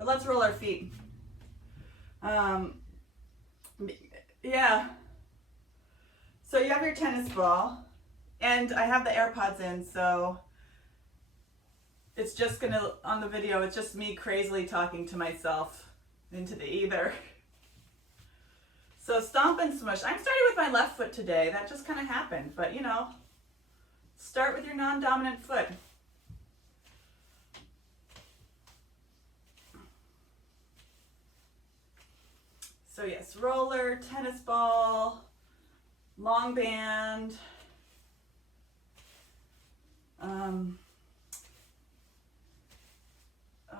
But let's roll our feet. Yeah. So you have your tennis ball, and I have the AirPods in, so it's just gonna, on the video, it's just me crazily talking to myself into the ether. So stomp and smush. I'm starting with my left foot today. That just kind of happened, but you know, start with your non-dominant foot. So yes, roller, tennis ball, long band.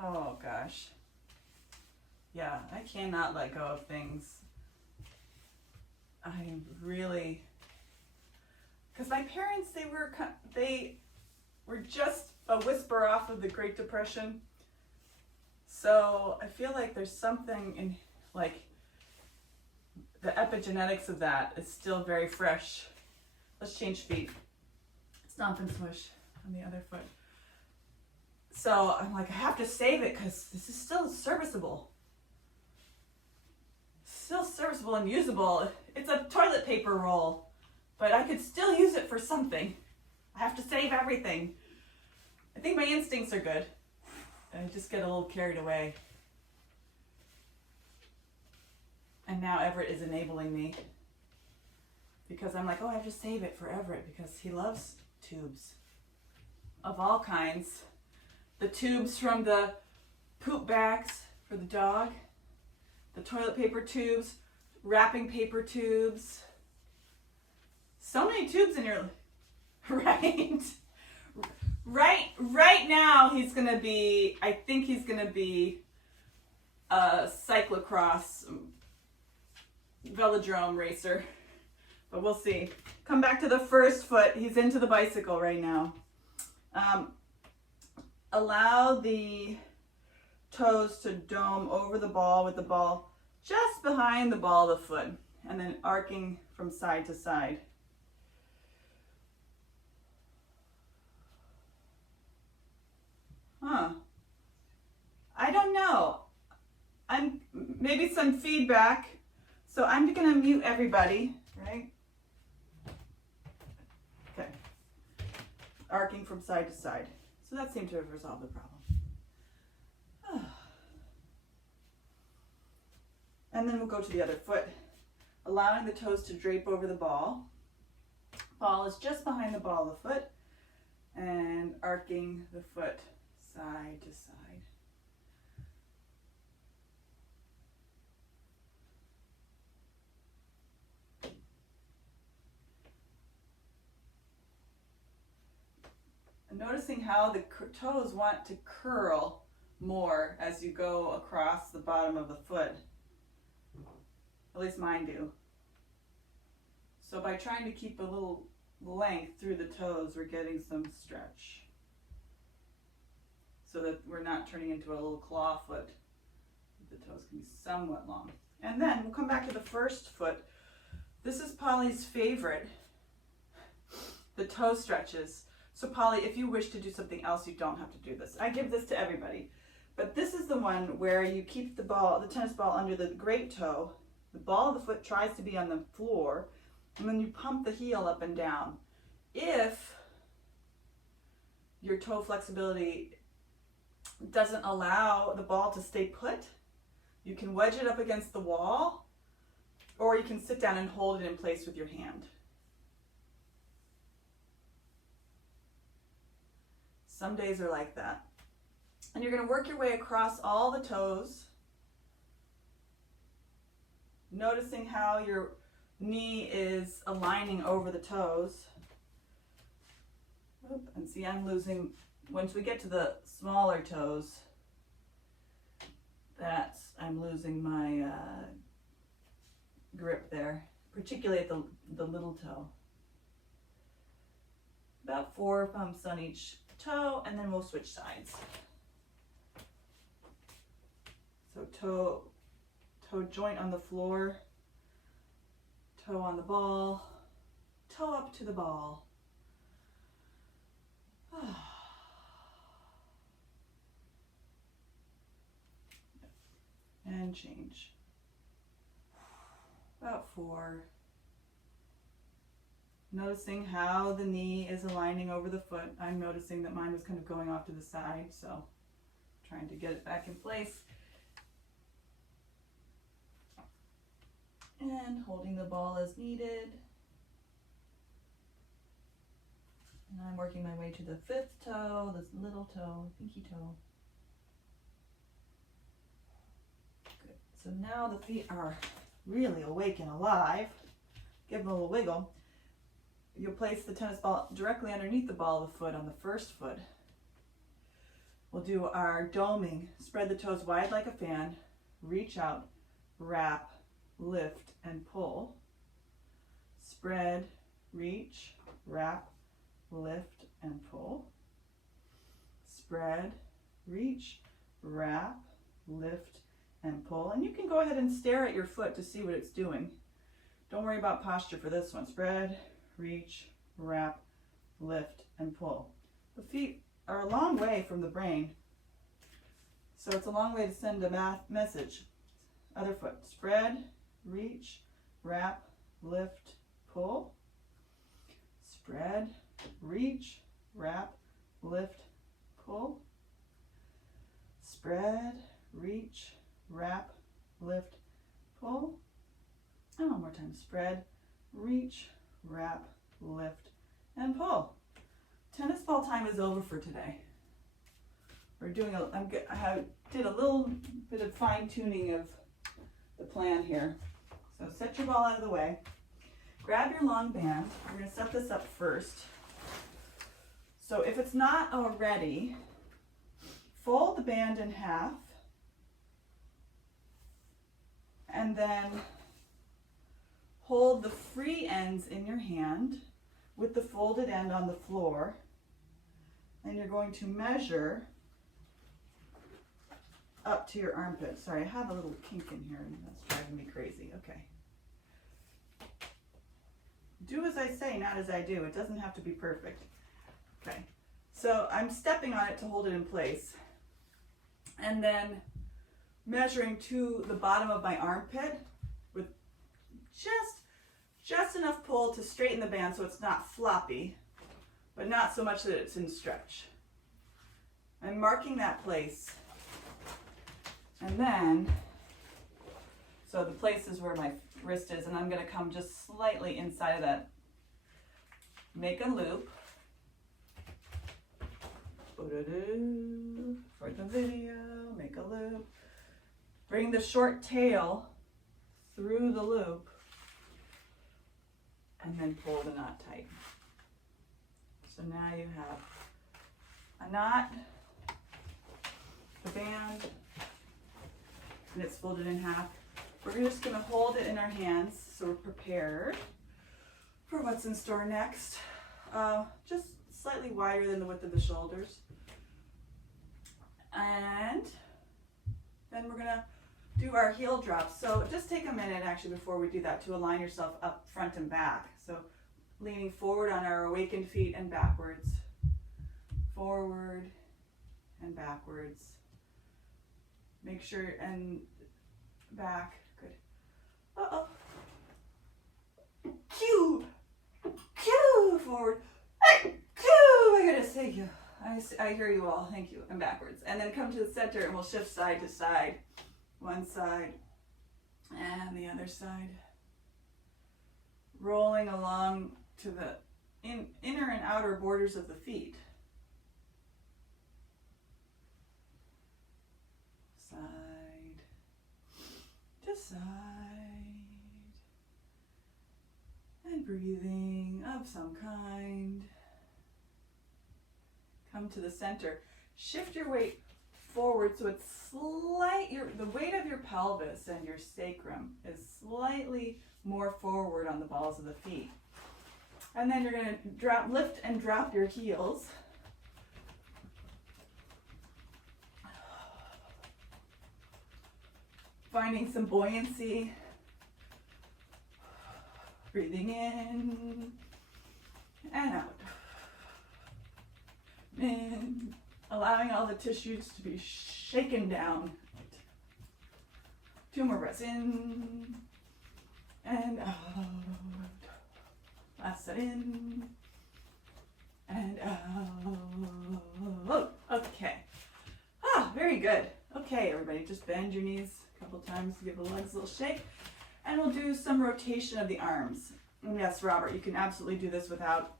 Oh gosh. Yeah, I cannot let go of things. I really, because my parents, they were just a whisper off of the Great Depression. So I feel like there's something in, like, the epigenetics of that is still very fresh. Let's change feet. Stomp and smush on the other foot. So I'm like, I have to save it because this is still serviceable. Still serviceable and usable. It's a toilet paper roll, but I could still use it for something. I have to save everything. I think my instincts are good. I just get a little carried away. And now Everett is enabling me because I'm like, oh, I have to save it for Everett because he loves tubes of all kinds. The tubes from the poop bags for the dog, the toilet paper tubes, wrapping paper tubes. So many tubes in your, right? Right now he's gonna be, I think he's gonna be a cyclocross velodrome racer, but we'll see. Come back to the first foot. He's into the bicycle right now. Allow the toes to dome over the ball with the ball just behind the ball of the foot, and then arcing from side to side. I don't know. I'm maybe some feedback. So I'm gonna mute everybody, right? Okay. Arcing from side to side. So that seemed to have resolved the problem. And then we'll go to the other foot, allowing the toes to drape over the ball. Ball is just behind the ball of the foot, and arcing the foot side to side. And noticing how the toes want to curl more as you go across the bottom of the foot. At least mine do. So by trying to keep a little length through the toes, we're getting some stretch. So that we're not turning into a little claw foot. The toes can be somewhat long. And then we'll come back to the first foot. This is Polly's favorite, the toe stretches. So Polly, if you wish to do something else, you don't have to do this. I give this to everybody. But this is the one where you keep the ball, the tennis ball, under the great toe. The ball of the foot tries to be on the floor, and then you pump the heel up and down. If your toe flexibility doesn't allow the ball to stay put, you can wedge it up against the wall, or you can sit down and hold it in place with your hand. Some days are like that. And you're going to work your way across all the toes, noticing how your knee is aligning over the toes. And see, I'm losing, once we get to the smaller toes, I'm losing my grip there, particularly at the little toe. About 4 pumps on each toe, and then we'll switch sides. So toe joint on the floor, toe on the ball, toe up to the ball. and change. About 4. Noticing how the knee is aligning over the foot. I'm noticing that mine was kind of going off to the side, so trying to get it back in place. And holding the ball as needed. And I'm working my way to the 5th toe, this little toe, pinky toe. Good. So now the feet are really awake and alive. Give them a little wiggle. You'll place the tennis ball directly underneath the ball of the foot on the first foot. We'll do our doming. Spread the toes wide like a fan. Reach out, wrap, lift, and pull. Spread, reach, wrap, lift, and pull. Spread, reach, wrap, lift, and pull. And you can go ahead and stare at your foot to see what it's doing. Don't worry about posture for this one. Spread, reach, wrap, lift, and pull. The feet are a long way from the brain, so it's a long way to send a message. Other foot. Spread, reach, wrap, lift, pull. Spread, reach, wrap, lift, pull. Spread, reach, wrap, lift, pull. And one more time. Spread, reach, wrap, lift, and pull. Tennis ball time is over for today. We're doing I did a little bit of fine tuning of the plan here. So set your ball out of the way. Grab your long band. We're going to set this up first. So if it's not already, fold the band in half and then hold the free ends in your hand with the folded end on the floor, and you're going to measure up to your armpit. Sorry, I have a little kink in here and that's driving me crazy. Okay. Do as I say, not as I do. It doesn't have to be perfect. Okay. So I'm stepping on it to hold it in place, and then measuring to the bottom of my armpit with just enough pull to straighten the band so it's not floppy, but not so much that it's in stretch. I'm marking that place. And then, so the place is where my wrist is, and I'm going to come just slightly inside of that. Make a loop. For the video, make a loop. Bring the short tail through the loop, and then pull the knot tight. So now you have a knot, the band, and it's folded in half. We're just going to hold it in our hands so we're prepared for what's in store next. Just slightly wider than the width of the shoulders. And then we're going to do our heel drops. So just take a minute actually before we do that to align yourself up front and back. So leaning forward on our awakened feet and backwards. Forward and backwards. Make sure, and back. Good. Uh-oh. Cue. Cue. Forward. Cue. My goodness, thank you. I hear you all. Thank you. And backwards. And then come to the center and we'll shift side to side. One side and the other side. Rolling along to the inner and outer borders of the feet. Side to side. And breathing of some kind. Come to the center. Shift your weight forward so it's the weight of your pelvis and your sacrum is slightly more forward on the balls of the feet. And then you're going to lift and drop your heels. Finding some buoyancy. Breathing in and out. And allowing all the tissues to be shaken down. 2 more breaths in and out. Last set in and out. Okay. Very good. Okay, everybody, just bend your knees a couple times to give the legs a little shake. And we'll do some rotation of the arms. And yes, Robert, you can absolutely do this without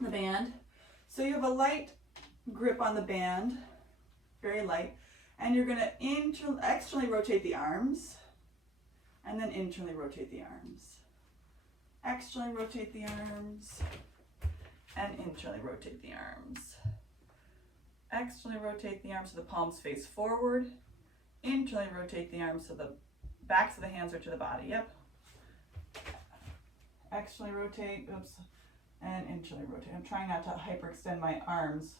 the band. So you have a light grip on the band, very light, and you're going to externally rotate the arms and then internally rotate the arms. Externally rotate the arms and internally rotate the arms. Externally rotate the arms so the palms face forward. Internally rotate the arms so the backs of the hands are to the body. Yep. Externally rotate, oops, and internally rotate. I'm trying not to hyperextend my arms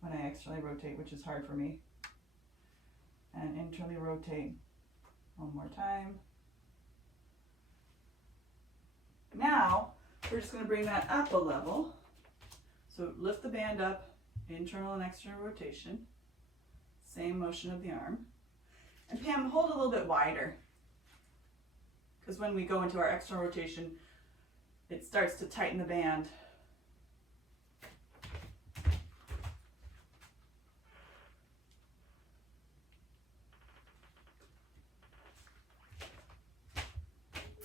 when I externally rotate, which is hard for me. And internally rotate. One more time. Now, we're just going to bring that up a level. So lift the band up, internal and external rotation. Same motion of the arm. And Pam, hold a little bit wider. Because when we go into our external rotation, it starts to tighten the band.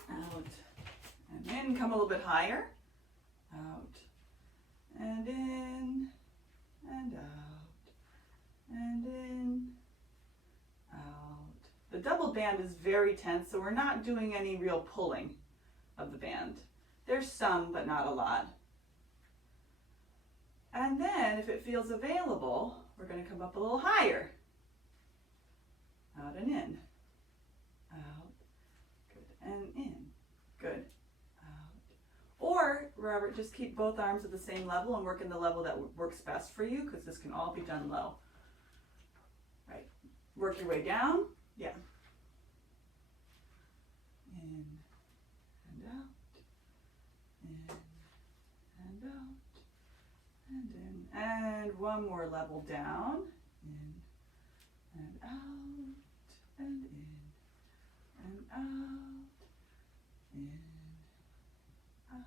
Out. And in, come a little bit higher. Out. And in. And out. And in. Out. The double band is very tense, so we're not doing any real pulling of the band. There's some, but not a lot. And then, if it feels available, we're going to come up a little higher. Out and in. Out. Good. And in. Good. Out. Or, Robert, just keep both arms at the same level and work in the level that works best for you, because this can all be done low. Right. Work your way down. Yeah. In and out. In and out. And in. And one more level down. In and out. And in. And out. In. Out.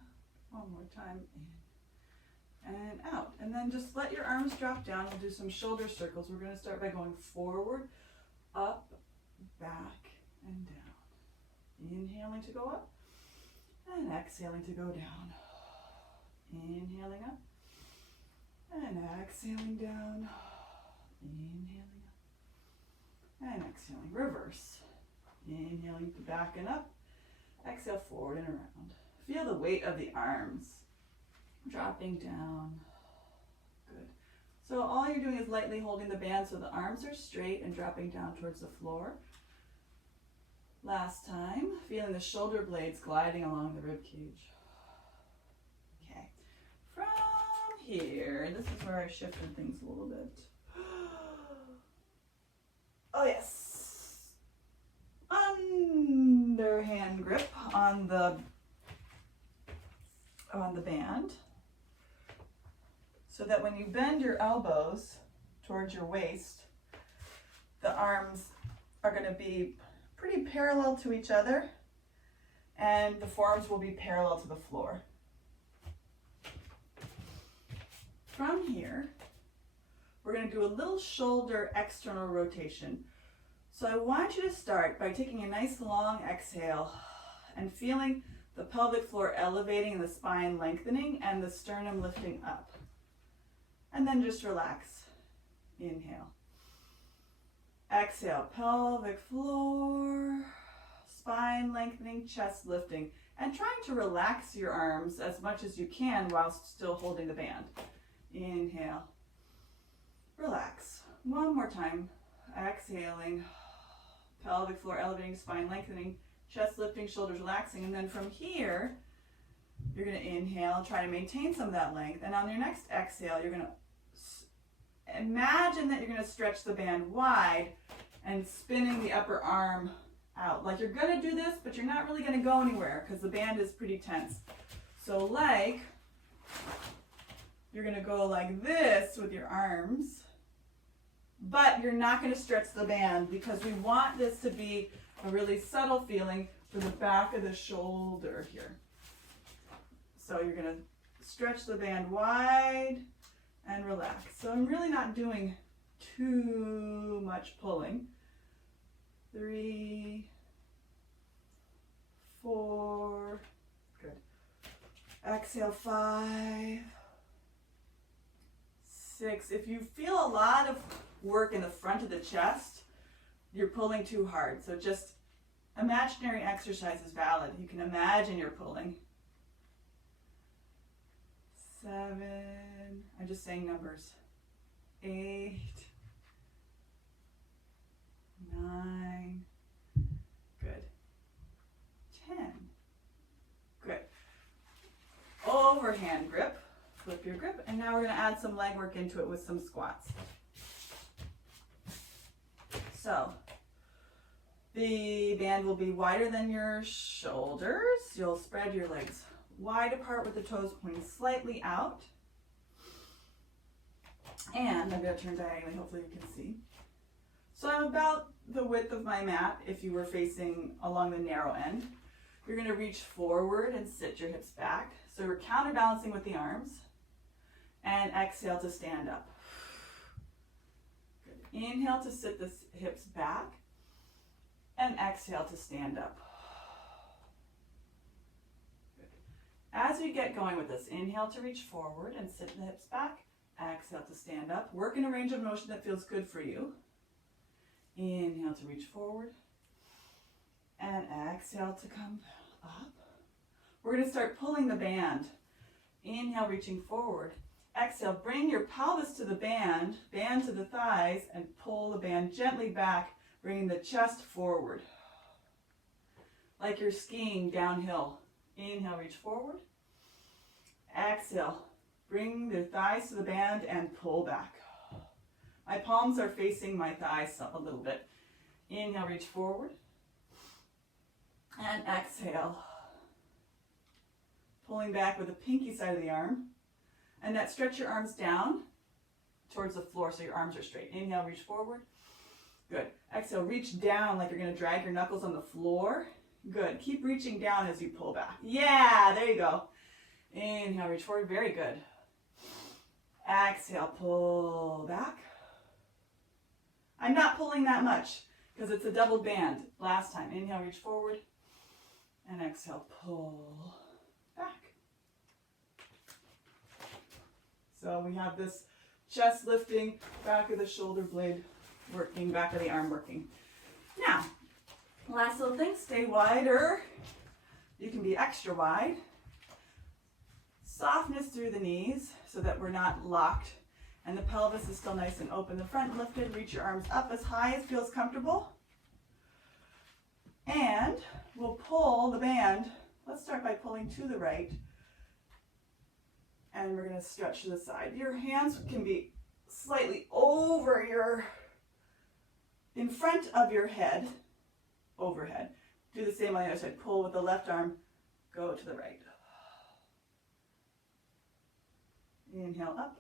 One more time. In. And out. And then just let your arms drop down. We'll do some shoulder circles. We're going to start by going forward, up, back, and down. Inhaling to go up, and exhaling to go down. Inhaling up, and exhaling down. Inhaling up, and exhaling. Reverse. Inhaling to back and up. Exhale forward and around. Feel the weight of the arms dropping down. Good. So all you're doing is lightly holding the band so the arms are straight and dropping down towards the floor. Last time, feeling the shoulder blades gliding along the rib cage. Okay. From here, this is where I shifted things a little bit. Oh yes. Underhand grip on the band, so that when you bend your elbows towards your waist, the arms are going to be pretty parallel to each other, and the forearms will be parallel to the floor. From here, we're going to do a little shoulder external rotation. So I want you to start by taking a nice long exhale and feeling the pelvic floor elevating and the spine lengthening and the sternum lifting up. And then just relax. Inhale. Exhale, pelvic floor, spine lengthening, chest lifting, and trying to relax your arms as much as you can while still holding the band. Inhale. Relax. One more time. Exhaling. Pelvic floor elevating, spine lengthening, chest lifting, shoulders relaxing. And then from here, you're going to inhale and try to maintain some of that length. And on your next exhale, you're going to imagine that you're going to stretch the band wide and spinning the upper arm out. Like you're going to do this, but you're not really going to go anywhere because the band is pretty tense. So like, you're going to go like this with your arms. but you're not going to stretch the band because we want this to be a really subtle feeling for the back of the shoulder here. So you're going to stretch the band wide and relax. So I'm really not doing too much pulling. 3, 4, good. Exhale, 5, 6. If you feel a lot of work in the front of the chest, you're pulling too hard. So just imaginary exercise is valid. You can imagine you're pulling. 7, I'm just saying numbers. 8, 9, good. 10, good. Overhand grip, flip your grip, and now we're going to add some leg work into it with some squats. So, the band will be wider than your shoulders. You'll spread your legs wide apart with the toes pointing slightly out. And I'm going to turn diagonally, hopefully you can see. So I'm about the width of my mat if you were facing along the narrow end. You're going to reach forward and sit your hips back. So we're counterbalancing with the arms. And exhale to stand up. Good. Inhale to sit the hips back. And exhale to stand up. Good. As we get going with this, inhale to reach forward and sit the hips back. Exhale to stand up. Work in a range of motion that feels good for you. Inhale to reach forward. And exhale to come up. We're going to start pulling the band. Inhale, reaching forward. Exhale, bring your pelvis to the band to the thighs, and pull the band gently back, bringing the chest forward. Like you're skiing downhill. Inhale, reach forward. Exhale, bring the thighs to the band and pull back. My palms are facing my thighs a little bit. Inhale, reach forward. And exhale. Pulling back with the pinky side of the arm. And that stretch your arms down towards the floor so your arms are straight. Inhale, reach forward. Good. Exhale, reach down like you're going to drag your knuckles on the floor. Good. Keep reaching down as you pull back. Yeah, there you go. Inhale, reach forward. Very good. Exhale, pull back. I'm not pulling that much because it's a double band. Last time. Inhale, reach forward. And exhale, pull back. So we have this chest lifting, back of the shoulder blade working, back of the arm working. Now, last little thing, stay wider. You can be extra wide. Softness through the knees so that we're not locked and the pelvis is still nice and open. The front lifted, reach your arms up as high as feels comfortable. And we'll pull the band. Let's start by pulling to the right. And we're going to stretch to the side. Your hands can be slightly over in front of your head, overhead. Do the same on the other side. Pull with the left arm, go to the right. Inhale up.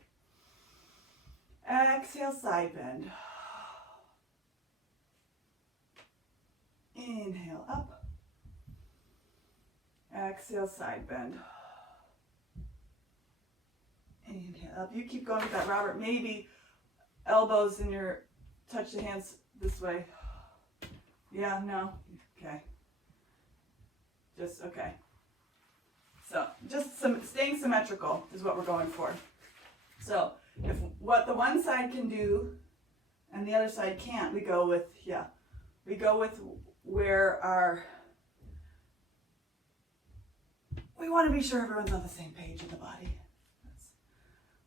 Exhale, side bend. Inhale up. Exhale, side bend. Inhale up. You keep going with that, Robert. Maybe elbows in your, touch the hands this way. Yeah, no? Okay. Just, okay. So, just staying symmetrical is what we're going for. So, if what the one side can do and the other side can't, we go with, we go with where our, we want to be sure everyone's on the same page in the body.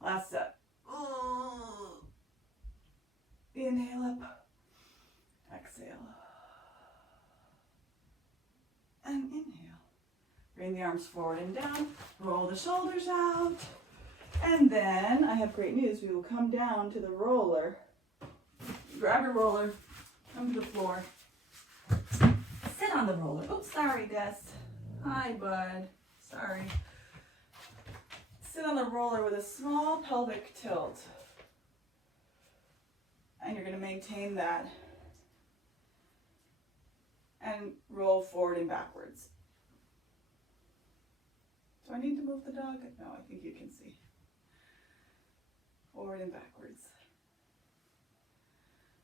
Last set. Inhale up. Exhale. And inhale. Bring the arms forward and down. Roll the shoulders out. And then, I have great news. We will come down to the roller. Grab your roller. Come to the floor. Sit on the roller. Oops, sorry, Des. Hi, bud. Sorry. Sit on the roller with a small pelvic tilt. And you're going to maintain that and roll forward and backwards. Do I need to move the dog? No, I think you can see. Forward and backwards.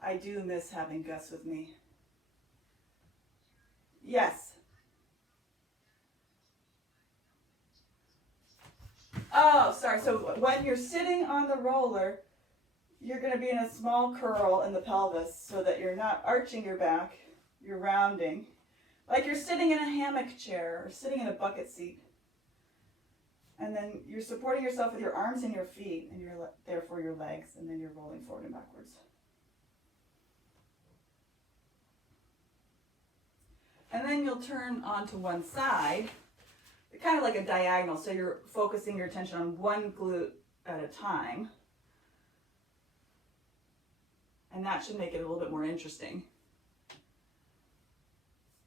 I do miss having Gus with me. Yes. Oh, sorry. So when you're sitting on the roller, you're going to be in a small curl in the pelvis so that you're not arching your back, you're rounding. Like you're sitting in a hammock chair or sitting in a bucket seat. And then you're supporting yourself with your arms and your feet, and therefore your legs, and then you're rolling forward and backwards. And then you'll turn onto one side, kind of like a diagonal, so you're focusing your attention on one glute at a time. And that should make it a little bit more interesting.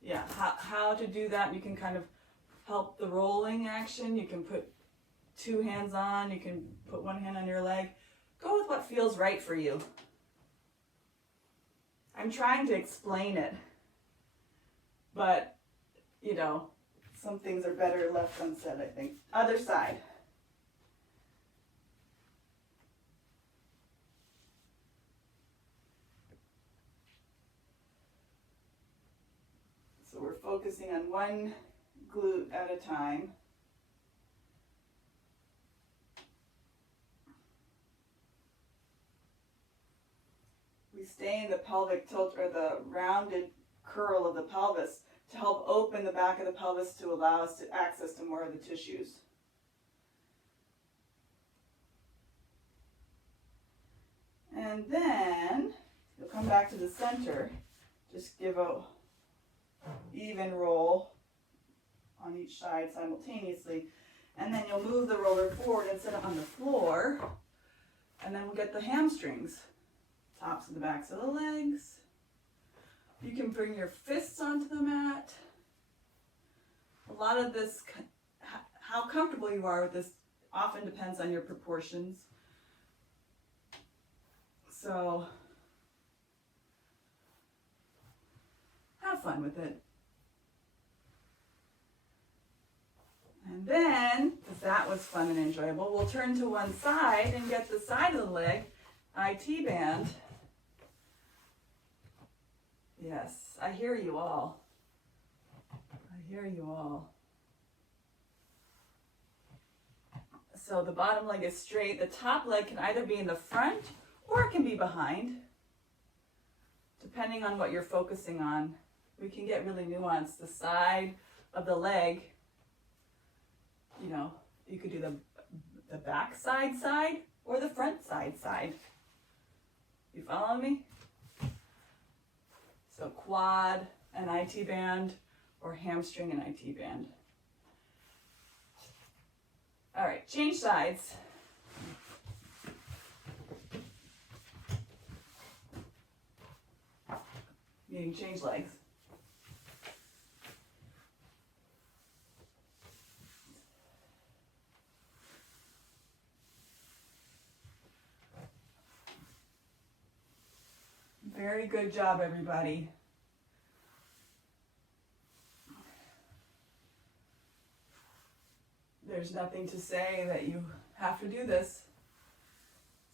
Yeah, how to do that, you can kind of help the rolling action. You can put 2 hands on, you can put 1 hand on your leg. Go with what feels right for you. I'm trying to explain it, but, you know, some things are better left unsaid, I think. Other side. So we're focusing on one glute at a time. We stay in the pelvic tilt, or the rounded curl of the pelvis, to help open the back of the pelvis to allow us to access to more of the tissues. And then you'll come back to the center. Just give a even roll on each side simultaneously. And then you'll move the roller forward and sit it on the floor. And then we'll get the hamstrings. Tops of the backs of the legs. You can bring your fists onto the mat. A lot of this, how comfortable you are with this, often depends on your proportions. So, have fun with it. And then, because that was fun and enjoyable, we'll turn to one side and get the side of the leg IT band. Yes, I hear you all. I hear you all. So the bottom leg is straight. The top leg can either be in the front or it can be behind, depending on what you're focusing on. We can get really nuanced. The side of the leg, you know, you could do the back side or the front side. You follow me? So quad and IT band, or hamstring and IT band. All right, change sides. Meaning change legs. Very good job, everybody. There's nothing to say that you have to do this.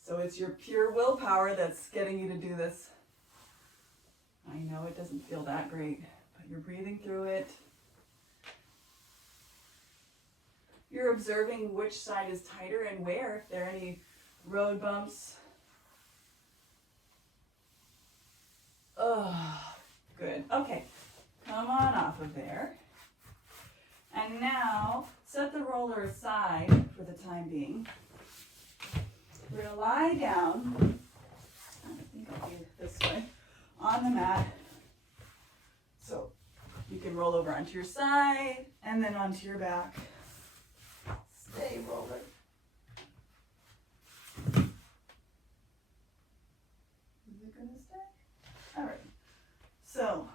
So it's your pure willpower that's getting you to do this. I know it doesn't feel that great, but you're breathing through it. You're observing which side is tighter and where, if there are any road bumps. Oh, good. Okay, come on off of there. And now, set the roller aside for the time being. We're going to lie down, I think I'll do it this way, on the mat. So you can roll over onto your side and then onto your back. Stay roller. Is it going to stay? All right. So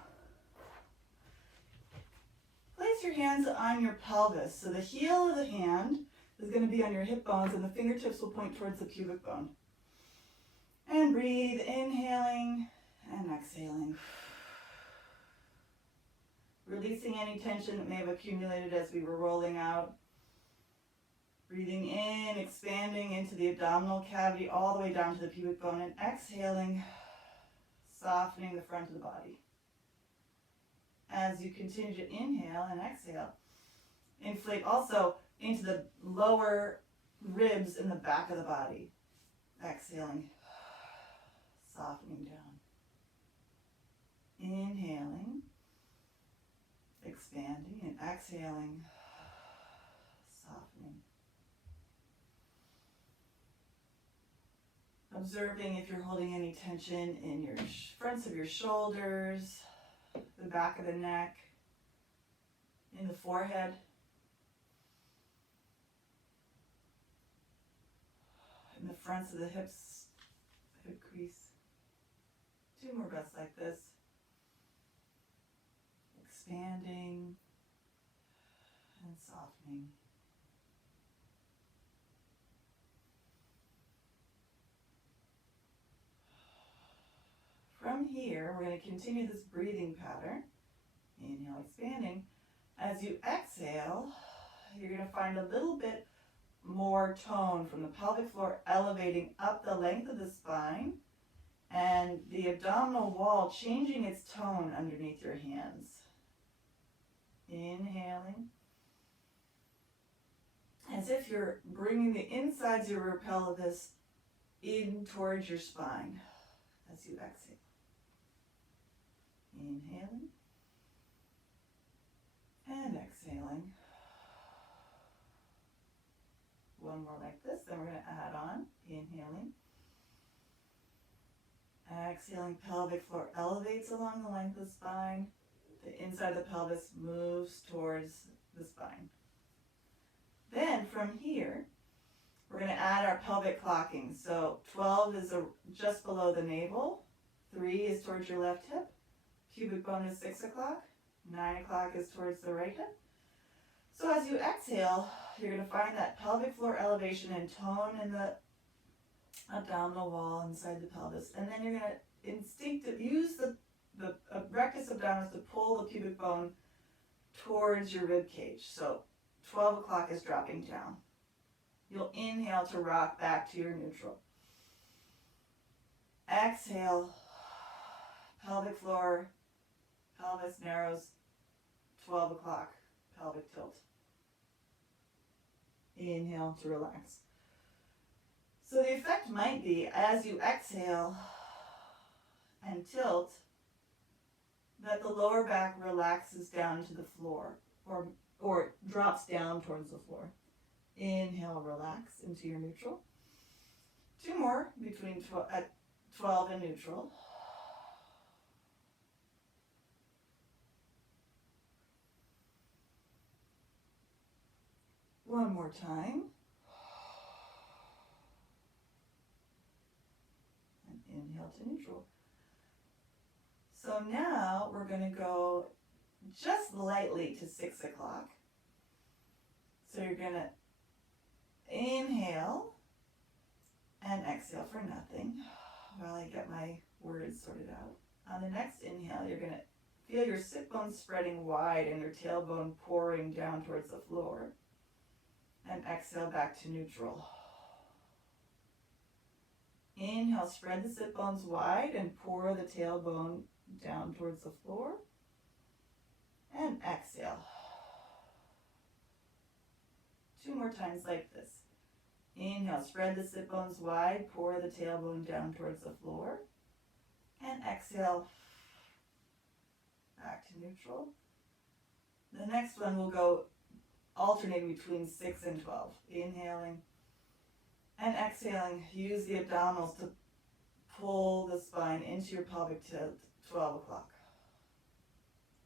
place your hands on your pelvis. So the heel of the hand is going to be on your hip bones and the fingertips will point towards the pubic bone. And And breathe, inhaling and exhaling. Releasing any tension that may have accumulated as we were rolling out. Breathing in, expanding into the abdominal cavity all the way down to the pubic bone, and exhaling, softening the front of the body. As you continue to inhale and exhale, inflate also into the lower ribs in the back of the body. Exhaling, softening down. Inhaling, expanding, and exhaling, softening. Observing if you're holding any tension in your fronts of your shoulders, the back of the neck, in the forehead. In the fronts of the hips, hip crease. 2 more breaths like this. Expanding and softening. From here, we're going to continue this breathing pattern. Inhale, expanding. As you exhale, you're going to find a little bit more tone from the pelvic floor elevating up the length of the spine and the abdominal wall changing its tone underneath your hands. Inhaling. As if you're bringing the insides of your pelvis in towards your spine as you exhale. Inhaling and exhaling. 1 more like this, then we're going to add on. Inhaling. Exhaling, pelvic floor elevates along the length of the spine. The inside of the pelvis moves towards the spine. Then from here, we're going to add our pelvic clocking. So 12 is just below the navel. 3 is towards your left hip. Pubic bone is 6 o'clock. 9 o'clock is towards the right hip. So as you exhale, you're going to find that pelvic floor elevation and tone in the abdominal wall inside the pelvis. And then you're going to instinctively use the rectus abdominis to pull the pubic bone towards your rib cage. So 12 o'clock is dropping down. You'll inhale to rock back to your neutral. Exhale, pelvic floor, pelvis narrows, 12 o'clock, pelvic tilt. Inhale to relax. So the effect might be as you exhale and tilt, that the lower back relaxes down to the floor or drops down towards the floor. Inhale, relax into your neutral. 2 more between 12 and neutral. One more time. And inhale to neutral. So now we're going to go just lightly to 6 o'clock. So you're going to inhale and exhale for nothing while I get my words sorted out. On the next inhale, you're going to feel your sit bones spreading wide and your tailbone pouring down towards the floor. And exhale back to neutral. Inhale, spread the sit bones wide and pour the tailbone down towards the floor. And exhale. 2 more times like this. Inhale, spread the sit bones wide, pour the tailbone down towards the floor. And exhale, back to neutral. The next one will go alternating between 6 and 12. Inhaling and exhaling. Use the abdominals to pull the spine into your pelvic tilt, 12 o'clock.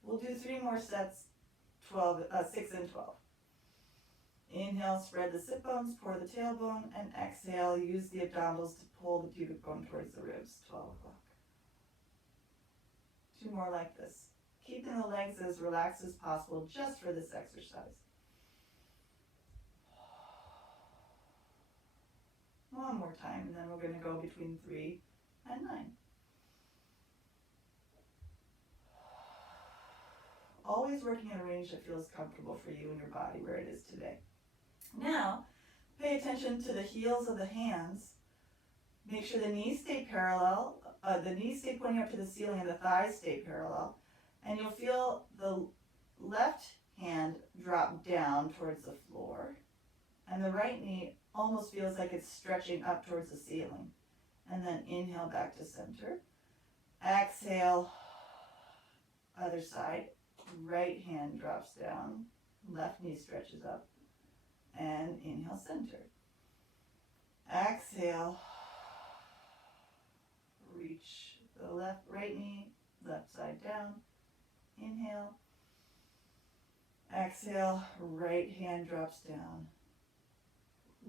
We'll do 3 more sets, 6 and 12. Inhale, spread the sit bones, pour the tailbone, and exhale, use the abdominals to pull the pubic bone towards the ribs, 12 o'clock. 2 more like this. Keeping the legs as relaxed as possible just for this exercise. 1 more time, and then we're going to go between 3 and 9. Always working in a range that feels comfortable for you and your body where it is today. Now, pay attention to the heels of the hands. Make sure the knees stay parallel, the knees stay pointing up to the ceiling and the thighs stay parallel. And you'll feel the left hand drop down towards the floor. And the right knee almost feels like it's stretching up towards the ceiling. And then inhale back to center. Exhale, other side. Right hand drops down. Left knee stretches up. And inhale, center. Exhale. Reach the right knee, left side down. Inhale. Exhale, right hand drops down.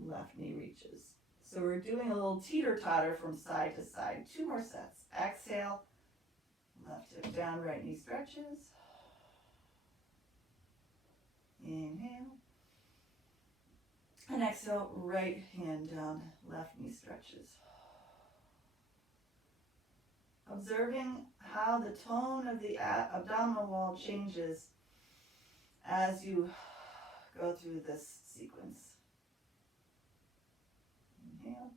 Left knee reaches. So we're doing a little teeter-totter from side to side. 2 more sets. Exhale, left hip down, right knee stretches. Inhale. And exhale, right hand down, left knee stretches. Observing how the tone of the abdominal wall changes as you go through this sequence. Inhale.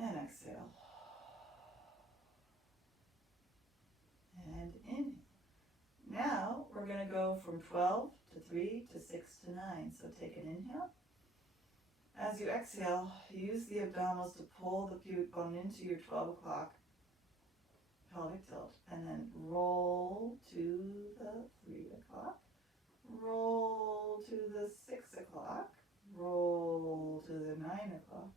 And exhale. And inhale. Now we're going to go from 12 to 3 to 6 to 9. So take an inhale. As you exhale, use the abdominals to pull the pubic bone into your 12 o'clock pelvic tilt. And then roll to the 3 o'clock. Roll to the 6 o'clock. Roll to the 9 o'clock.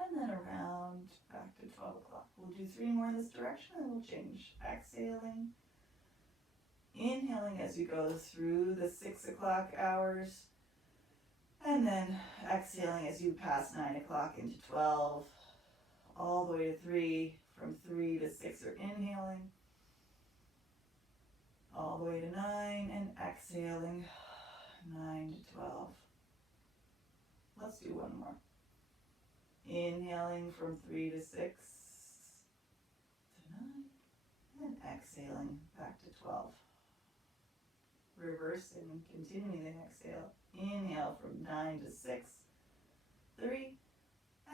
And then around back to 12 o'clock. We'll do 3 more in this direction and we'll change. Exhaling. Inhaling as you go through the 6 o'clock hours. And then exhaling as you pass 9 o'clock into 12, all the way to 3, from 3 to 6 are inhaling, all the way to 9, and exhaling, 9 to 12. Let's do 1 more. Inhaling from 3 to 6 to 9, and exhaling back to 12. Reversing and continuing the exhale. Inhale from 9 to 6, 3,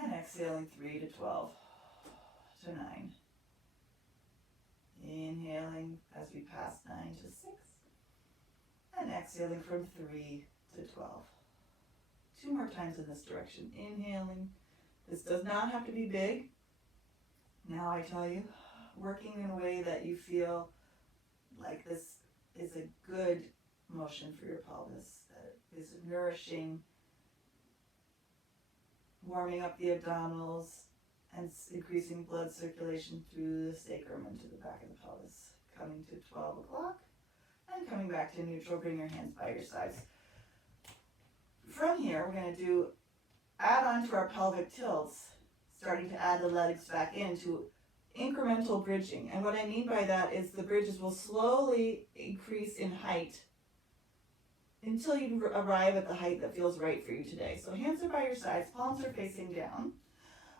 and exhaling 3 to 12 to 9. Inhaling as we pass 9 to 6, and exhaling from 3 to 12. 2 more times in this direction. Inhaling. This does not have to be big. Now I tell you, working in a way that you feel like this is a good motion for your pelvis, that is nourishing, warming up the abdominals, and increasing blood circulation through the sacrum into the back of the pelvis. Coming to 12 o'clock, and coming back to neutral. Bring your hands by your sides. From here, we're going to add on to our pelvic tilts, starting to add the legs back into incremental bridging. And what I mean by that is the bridges will slowly increase in height until you arrive at the height that feels right for you today. So hands are by your sides, palms are facing down.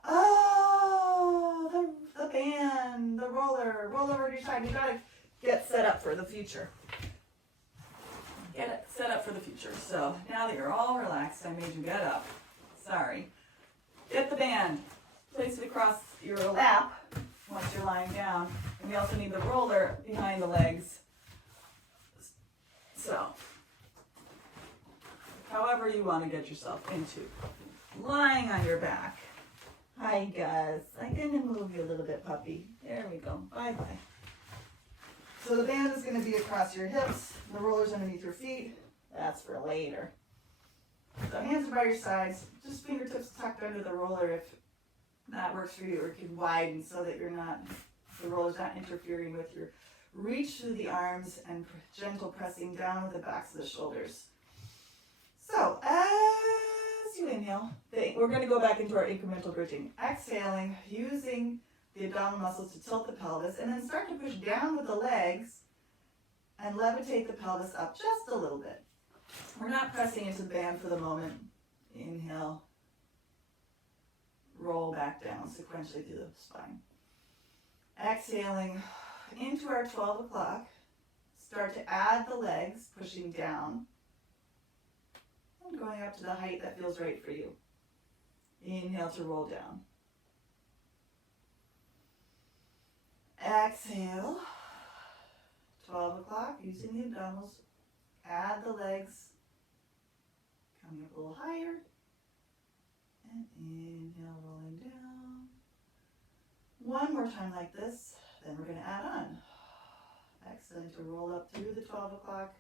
Oh, the band, the roller, roll over to your side. You gotta get set up for the future. Get it set up for the future. So now that you're all relaxed, I made you get up. Sorry. Get the band, place it across your lap once you're lying down. And we also need the roller behind the legs. So, however you want to get yourself into. Lying on your back. Hi guys, I'm going to move you a little bit, puppy. There we go. Bye-bye. So the band is going to be across your hips. The roller's underneath your feet. That's for later. So hands are by your sides. Just fingertips tucked under the roller if that works for you, or it can widen so that the roller's not interfering with your reach through the arms and gentle pressing down with the backs of the shoulders. So as you inhale, we're going to go back into our incremental bridging. Exhaling, using the abdominal muscles to tilt the pelvis, and then start to push down with the legs and levitate the pelvis up just a little bit. We're not pressing into the band for the moment. Inhale, roll back down sequentially through the spine. Exhaling into our 12 o'clock. Start to add the legs, pushing down and going up to the height that feels right for you. Inhale to roll down. Exhale, 12 o'clock, using the abdominals. Add the legs, coming up a little higher. And inhale, rolling down. One more time like this, then we're going to add on. Exhaling to roll up through the 12 o'clock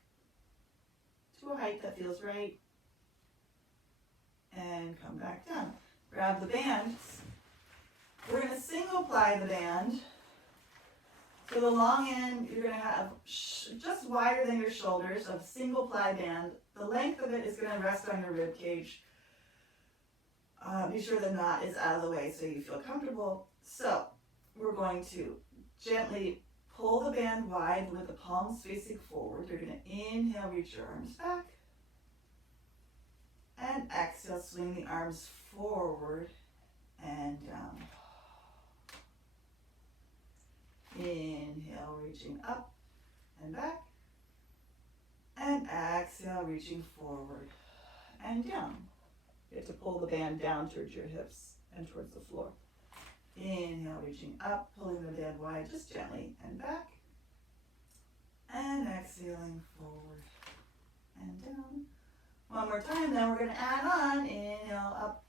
to a height that feels right. And come back down. Grab the band. We're going to single ply the band. For the long end, you're going to have just wider than your shoulders of single ply band. The length of it is going to rest on your rib cage. Be sure the knot is out of the way so you feel comfortable. So we're going to gently pull the band wide with the palms facing forward. You're going to inhale, reach your arms back. And exhale, swing the arms forward and down. Inhale, reaching up and back. And exhale, reaching forward and down. You have to pull the band down towards your hips and towards the floor. Inhale, reaching up, pulling the band wide, just gently, and back. And exhaling forward and down. One more time, then we're going to add on. Inhale, up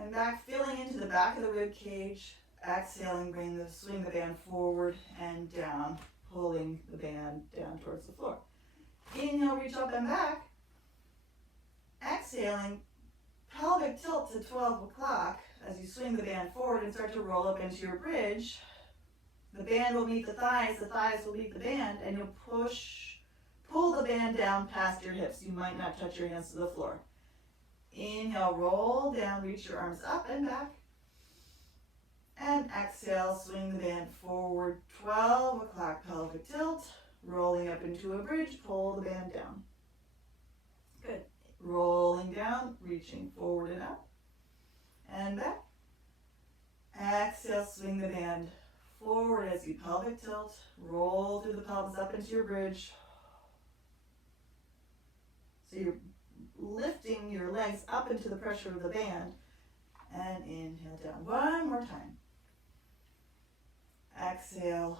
and back, feeling into the back of the rib cage. Exhaling, swing the band forward and down, pulling the band down towards the floor. Inhale, reach up and back. Exhaling, pelvic tilt to 12 o'clock as you swing the band forward and start to roll up into your bridge. The band will meet the thighs will meet the band, and you'll pull the band down past your hips. You might not touch your hands to the floor. Inhale, roll down, reach your arms up and back. And exhale, swing the band forward, 12 o'clock pelvic tilt, rolling up into a bridge, pull the band down. Good. Rolling down, reaching forward and up, and back. Exhale, swing the band forward as you pelvic tilt, roll through the pelvis up into your bridge. So you're lifting your legs up into the pressure of the band, and inhale down. One more time. Exhale.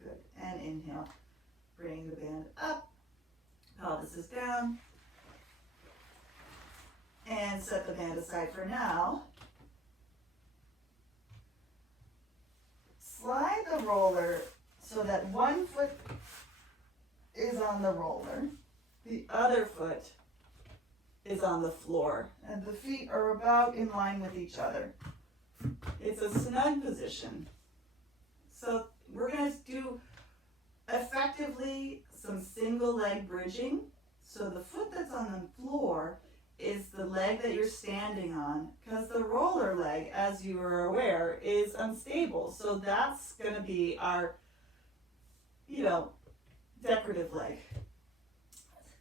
Good. And inhale. Bring the band up. Pelvis is down. And set the band aside for now. Slide the roller so that one foot is on the roller. The other foot is on the floor, and the feet are about in line with each other. It's a snug position. So we're going to do effectively some single leg bridging. So the foot that's on the floor is the leg that you're standing on, because the roller leg, as you are aware, is unstable. So that's going to be our, decorative leg.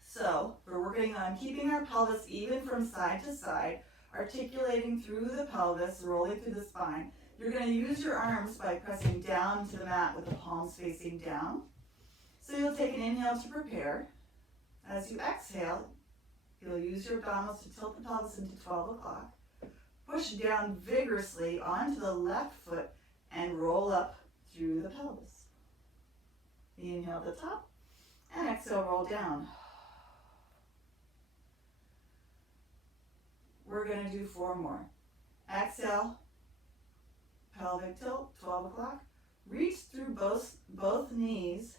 So we're working on keeping our pelvis even from side to side, articulating through the pelvis, rolling through the spine. You're going to use your arms by pressing down to the mat with the palms facing down. So you'll take an inhale to prepare. As you exhale, you'll use your abdominals to tilt the pelvis into 12 o'clock. Push down vigorously onto the left foot and roll up through the pelvis. Inhale to the top and exhale, roll down. We're going to do 4 more. Exhale, pelvic tilt, 12 o'clock. Reach through both knees.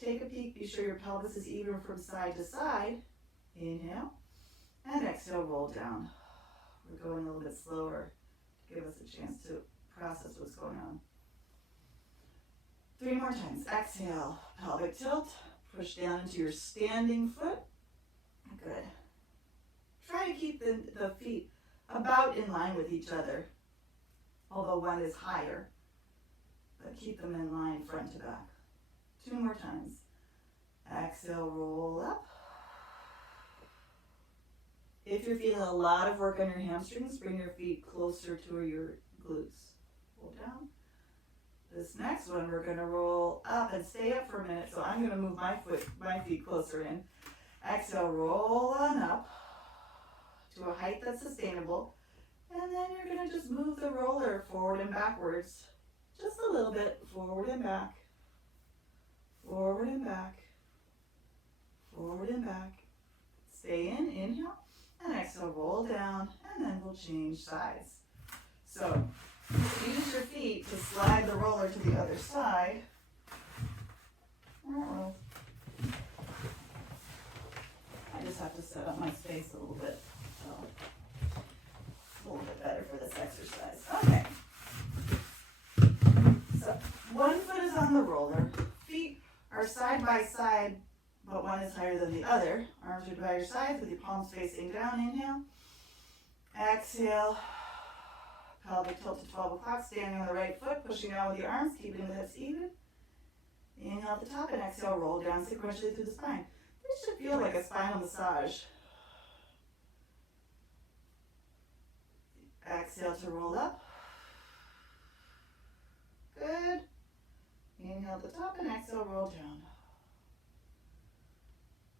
Take a peek, be sure your pelvis is even from side to side. Inhale, and exhale, roll down. We're going a little bit slower to give us a chance to process what's going on. 3 more times. Exhale, pelvic tilt. Push down into your standing foot. Good. Try to keep the feet about in line with each other, although one is higher, but keep them in line front to back. 2 more times. Exhale, roll up. If you're feeling a lot of work on your hamstrings, bring your feet closer to your glutes. Roll down. This next one, we're going to roll up and stay up for a minute. So I'm going to move my feet closer in. Exhale, roll on up to a height that's sustainable. And then you're going to just move the roller forward and backwards. Just a little bit, forward and back. Forward and back. Forward and back. Stay in, inhale, and exhale, roll down, and then we'll change sides. So use your feet to slide the roller to the other side. I just have to set up my space a little bit. So it's a little bit better for this exercise. Okay. So one foot is on the roller. Feet are side by side, but one is higher than the other. Arms are by your sides with your palms facing down. Inhale. Exhale. Pelvic tilt to 12 o'clock. Standing on the right foot, pushing out with your arms, keeping the hips even. Inhale at the top and exhale, roll down sequentially through the spine. This should feel like a spinal massage. Exhale to roll up. Good. Inhale at the top and exhale, roll down.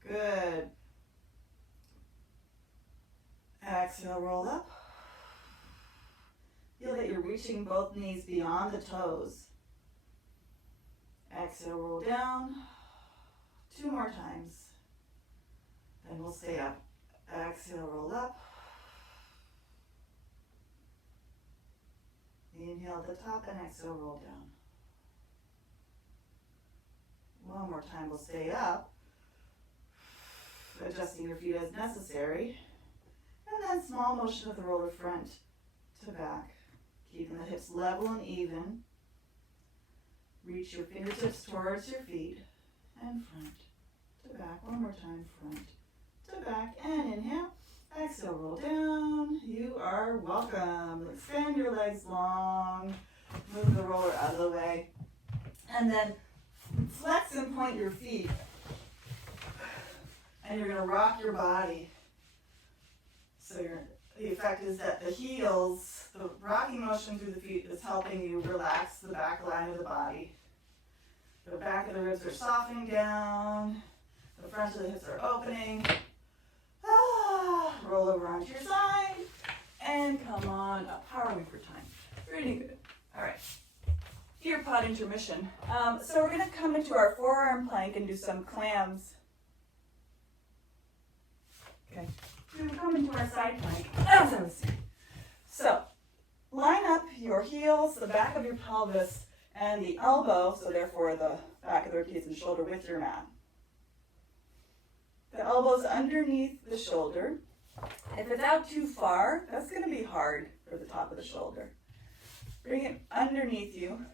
Good. Exhale, roll up. Feel that you're reaching both knees beyond the toes. Exhale, roll down. 2 more times. Then we'll stay up. Exhale, roll up. Inhale at the top and exhale, roll down. 1 more time, we'll stay up. Adjusting your feet as necessary. And then small motion of the roller front to back. Keeping the hips level and even. Reach your fingertips towards your feet. And front to back. 1 more time, front to back. And inhale. Exhale, roll down. You are welcome. Extend your legs long. Move the roller out of the way. And then flex and point your feet. And you're going to rock your body. So the effect is that the heels, the rocking motion through the feet is helping you relax the back line of the body. The back of the ribs are softening down. The front of the hips are opening. Roll over onto your side. And come on up. How are we for time? Pretty good. All right. Ear pod intermission. So we're going to come into our forearm plank and do some clams. Okay. We're going to come into our side plank, as I was saying. So, line up your heels, the back of your pelvis, and the elbow, so therefore the back of the ribcage and shoulder with your mat. The elbow's underneath the shoulder. If it's out too far, that's going to be hard for the top of the shoulder. Bring it underneath you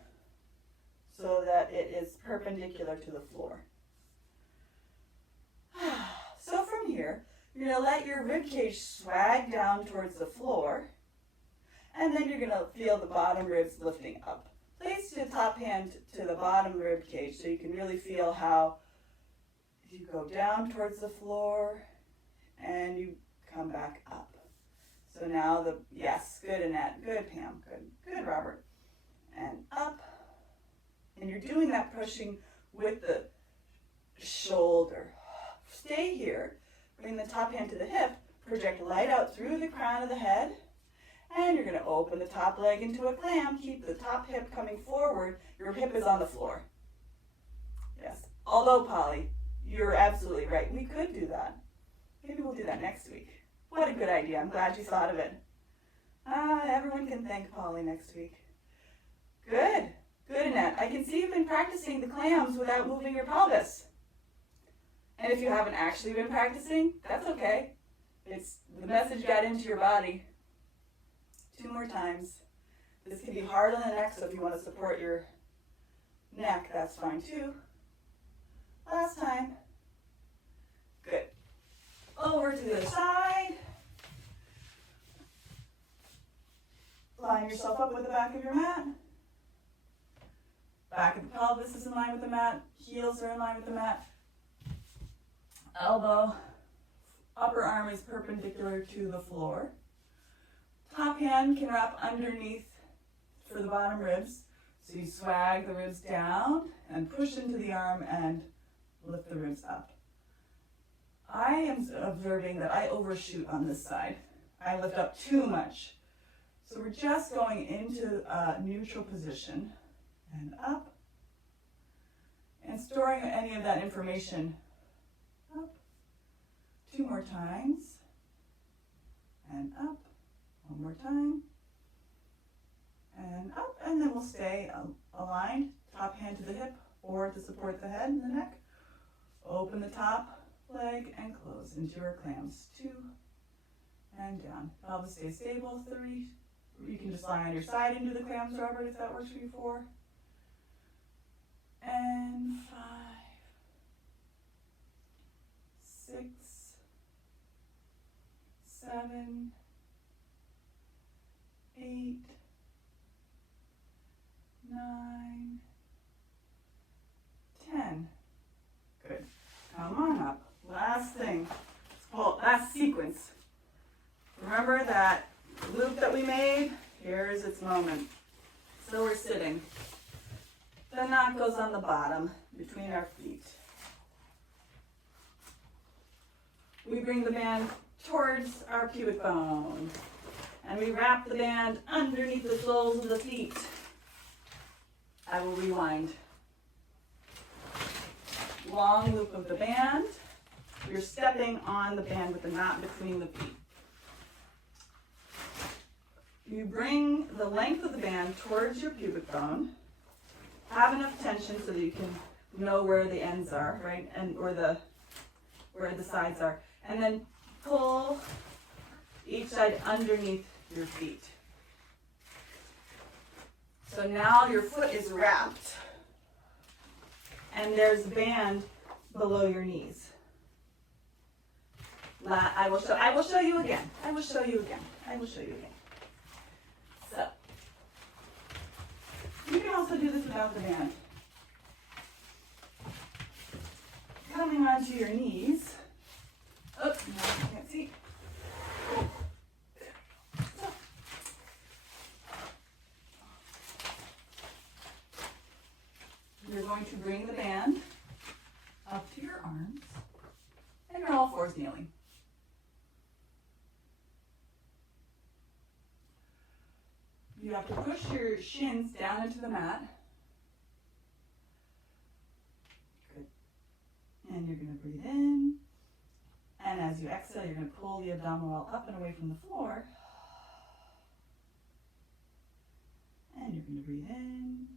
so that it is perpendicular to the floor. So from here, you're going to let your ribcage swag down towards the floor, and then you're going to feel the bottom ribs lifting up. Place your top hand to the bottom ribcage so you can really feel how you go down towards the floor and you come back up. So now yes, good Annette, good Pam, good Robert, and up. And you're doing that pushing with the shoulder. Stay here. Bring the top hand to the hip, project light out through the crown of the head, and you're going to open the top leg into a clam. Keep the top hip coming forward. Your hip is on the floor. Yes. Although, Polly, you're absolutely right. We could do that. Maybe we'll do that next week. What a good idea. I'm glad you thought of it. Everyone can thank Polly next week. Good. Good, Annette. I can see you've been practicing the clams without moving your pelvis. And if you haven't actually been practicing, that's okay. The message got into your body. 2 more times. This can be hard on the neck, so if you want to support your neck, that's fine too. Last time. Good. Over to the other side. Line yourself up with the back of your mat. Back of the pelvis is in line with the mat. Heels are in line with the mat. Elbow Upper arm is perpendicular to the floor. Top hand can wrap underneath for the bottom ribs. So you swag the ribs down and push into the arm and lift the ribs up. I am observing that I overshoot on this side. I lift up too much. So we're just going into a neutral position and up and storing any of that information up. 2 more times and up. 1 more time and up, and then we'll stay aligned, top hand to the hip or to support the head and the neck. Open the top leg and close into your clams. 2 and down. Pelvis stays stable. 3. You can just lie on your side into the clams, Robert, if that works for you. 4 and 5, 6, 7, 8, 9, 10. Good. Come on up. Last thing. It's called last sequence. Remember that loop that we made? Here's its moment. So we're sitting. The knot goes on the bottom between our feet. We bring the band towards our pubic bone. And we wrap the band underneath the soles of the feet. I will rewind. Long loop of the band. You're stepping on the band with the knot between the feet. You bring the length of the band towards your pubic bone. Have enough tension so that you can know where the ends are, right? And where the sides are. And then pull each side underneath your feet. So now your foot is wrapped and there's a band below your knees. I will show you again. So you can also do this without the band. Coming onto your knees. Oh, no, I can't see. You're going to bring the band up to your arms, and you're all fours kneeling. You have to push your shins down into the mat. Good. And you're going to breathe in. And as you exhale, you're going to pull the abdominal wall up and away from the floor. And you're going to breathe in.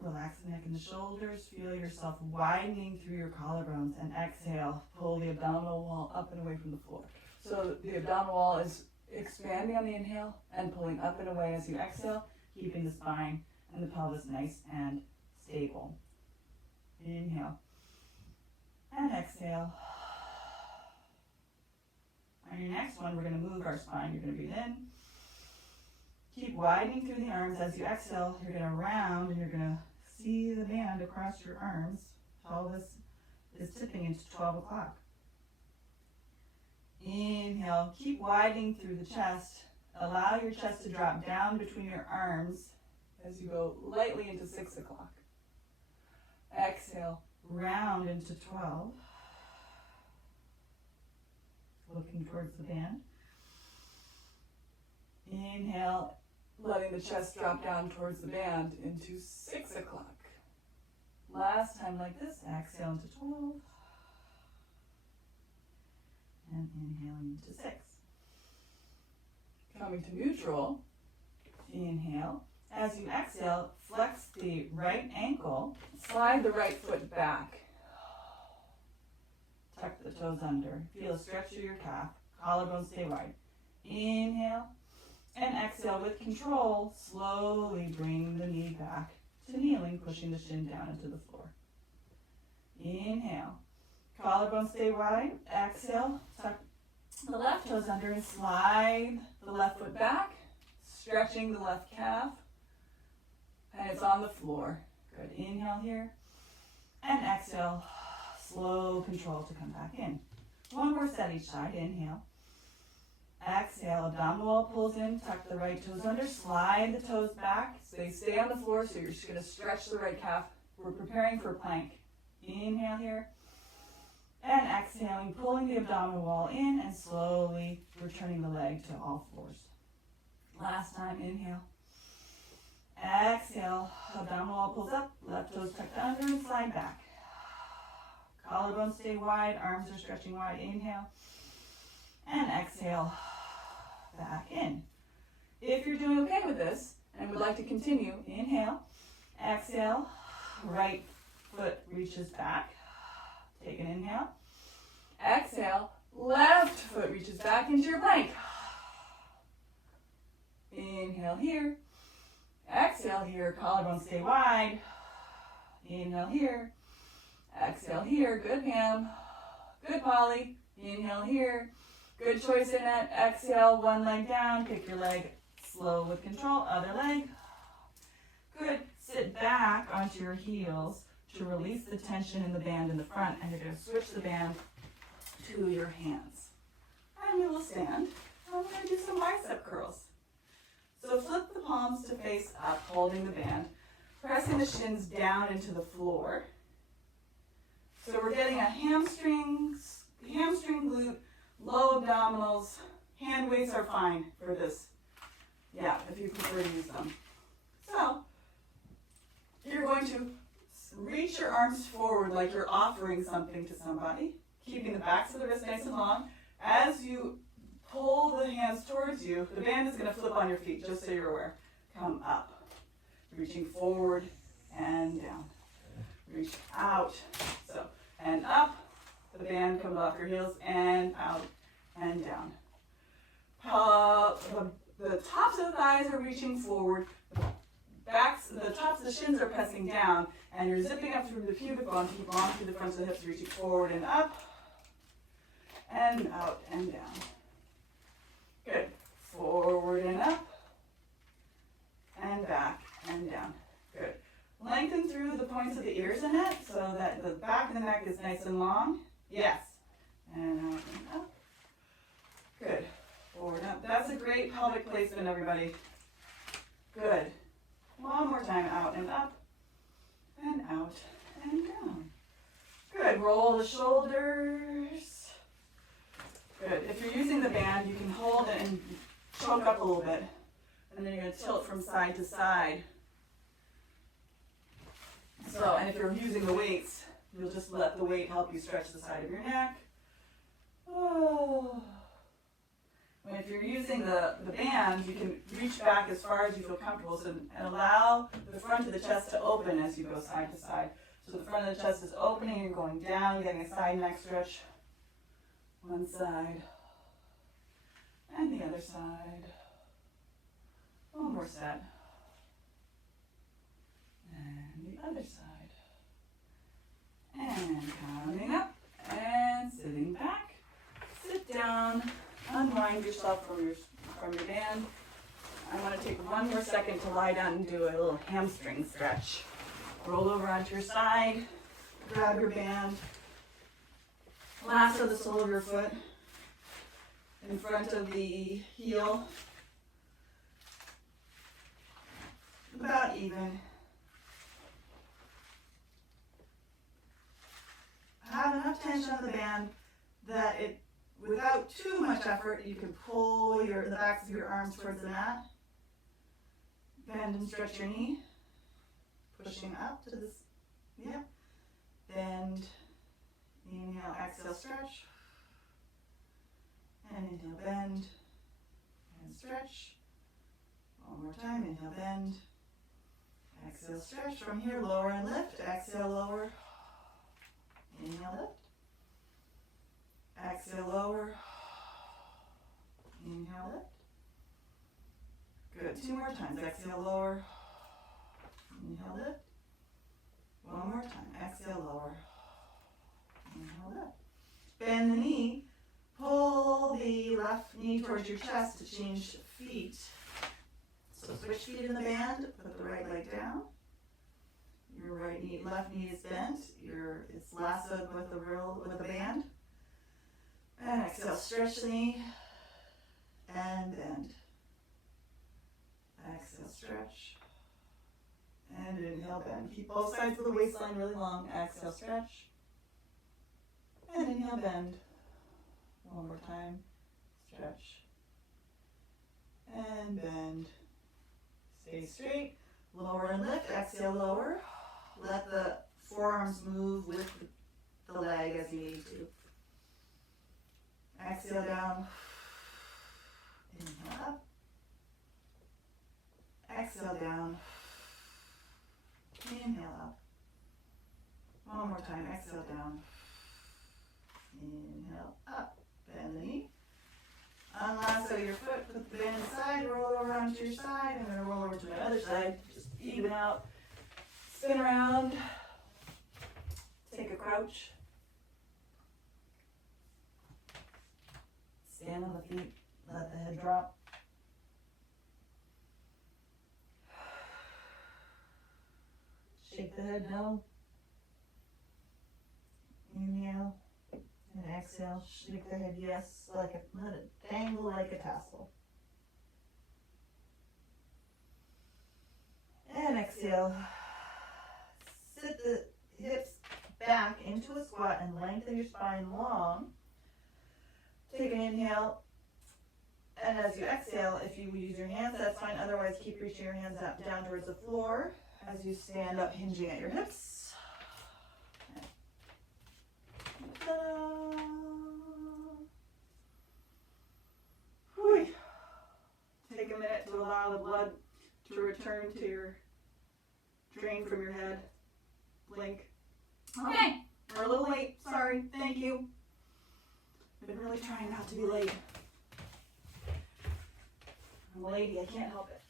Relax the neck and the shoulders. Feel yourself widening through your collarbones. And exhale, pull the abdominal wall up and away from the floor. So the abdominal wall is expanding on the inhale and pulling up and away as you exhale, keeping the spine and the pelvis nice and stable. Inhale and exhale. On your next one, we're going to move our spine. You're going to breathe in. Keep widening through the arms. As you exhale, you're going to round and you're going to see the band across your arms. Pelvis is tipping into 12 o'clock. Inhale, keep widening through the chest. Allow your chest to drop down between your arms as you go lightly into 6 o'clock. Exhale, round into 12. Looking towards the band. Inhale, letting the chest drop down towards the band into 6 o'clock. Last time like this, exhale into 12. And inhaling into 6. Coming to neutral, inhale. As you exhale, flex the right ankle, slide the right foot back. Tuck the toes under. Feel a stretch through your calf. Collarbones stay wide. Inhale and exhale with control. Slowly bring the knee back to kneeling, pushing the shin down into the floor. Inhale. Collarbones stay wide. Exhale. Tuck the left toes under and slide the left foot back, stretching the left calf. And it's on the floor. Good. Inhale here. And exhale. slow control to come back in. One more set each side. Inhale. Exhale, abdominal wall pulls in, tuck the right toes under, slide the toes back. So they stay on the floor, so you're just going to stretch the right calf. We're preparing for plank. Inhale here. And exhaling, pulling the abdominal wall in and slowly returning the leg to all fours. Last time, inhale. Exhale, abdominal wall pulls up, left toes tucked under and slide back. Collarbones stay wide, arms are stretching wide. Inhale. And exhale, back in. If you're doing okay with this and would like to continue, inhale, exhale, right foot reaches back. Take an inhale. Exhale, left foot reaches back into your plank. Inhale here. Exhale here, collarbones stay wide. Inhale here. Exhale here, good Pam. Good Polly. Inhale here. Good choice in it. Exhale, one leg down. Pick your leg slow with control. Other leg. Good. Sit back onto your heels to release the tension in the band in the front. And you're going to switch the band to your hands. And you will stand. I'm going to do some bicep curls. So flip the palms to face up, holding the band. Pressing the shins down into the floor. So we're getting a hamstring glute, low abdominals. Hand weights are fine for this. Yeah, if you prefer to use them. So you're going to reach your arms forward like you're offering something to somebody, keeping the backs of the wrists nice and long. As you pull the hands towards you, the band is going to flip on your feet, just so you're aware. Come up, reaching forward and down. Reach out, so, and up, the band comes off your heels, and out and down. The tops of the thighs are reaching forward, the tops of the shins are pressing down, and you're zipping up through the pubic bone to keep on through the fronts of the hips, reaching forward and up, and out and down. Good. Forward and up, and back and down. Good. Lengthen through the points of the ears in it so that the back of the neck is nice and long. Yes. And out and up. Good. Forward and up. That's a great pelvic placement, everybody. Good. One more time. Out and up. And out and down. Good. Roll the shoulders. Good. If you're using the band, you can hold it and choke up a little bit. And then you're going to tilt from side to side. So, and if you're using the weights, you'll just let the weight help you stretch the side of your neck. Oh. And if you're using the band, you can reach back as far as you feel comfortable and allow the front of the chest to open as you go side to side. So the front of the chest is opening, you're going down, you're getting a side neck stretch. One side. And the other side. One more set. And the other side. And coming up and sitting back. Sit down. Unwind yourself from your band. I want to take one more second to lie down and do a little hamstring stretch. Roll over onto your side. Grab your band. Lasso the sole of your foot in front of the heel. About even. Have enough tension on the band that it, without too much effort, you can pull the backs of your arms towards the mat. Bend and stretch your knee. Pushing up to this, yep. Bend, inhale, exhale, stretch. And inhale, bend, and stretch. One more time, inhale, bend. Exhale, stretch. From here, lower and lift. Exhale, lower. Inhale, lift. Exhale, lower. Inhale, lift. Good. Two more times. Exhale, lower. Inhale, lift. One more time. Exhale, lower. Inhale, lift. Bend the knee. Pull the left knee towards your chest to change feet. So switch feet in the band. Put the right leg down. Your right knee, left knee is bent. It's lassoed with a band. And exhale, stretch the knee and bend. Exhale, stretch. And inhale, bend. Keep both sides of the waistline really long. Exhale, stretch. And inhale, bend. One more time. Stretch. And bend. Stay straight. Lower and lift. Exhale, lower. Let the forearms move with the leg as you need to. Exhale down. Inhale up. Exhale down. Inhale up. One more time. Exhale down. Inhale up. Bend the knee. Unlasso your foot. Put the band aside. Roll around to your side. I'm going to roll over to my other side. Just even out. Spin around. Take a crouch. Stand on the feet. Let the head drop. Shake the head no. Inhale and exhale. Shake the head yes. Let it dangle like a tassel. And exhale. Sit the hips back into a squat and lengthen your spine long. Take an inhale. And as you exhale, if you use your hands, that's fine. Otherwise, keep reaching your hands up down towards the floor as you stand up, hinging at your hips. Ta-da. Whew. Take a minute to allow the blood to return to your drain from your head. Blink. Okay, we're a little late. Sorry. Thank you. I've been really trying not to be late. I'm a lady. I can't help it.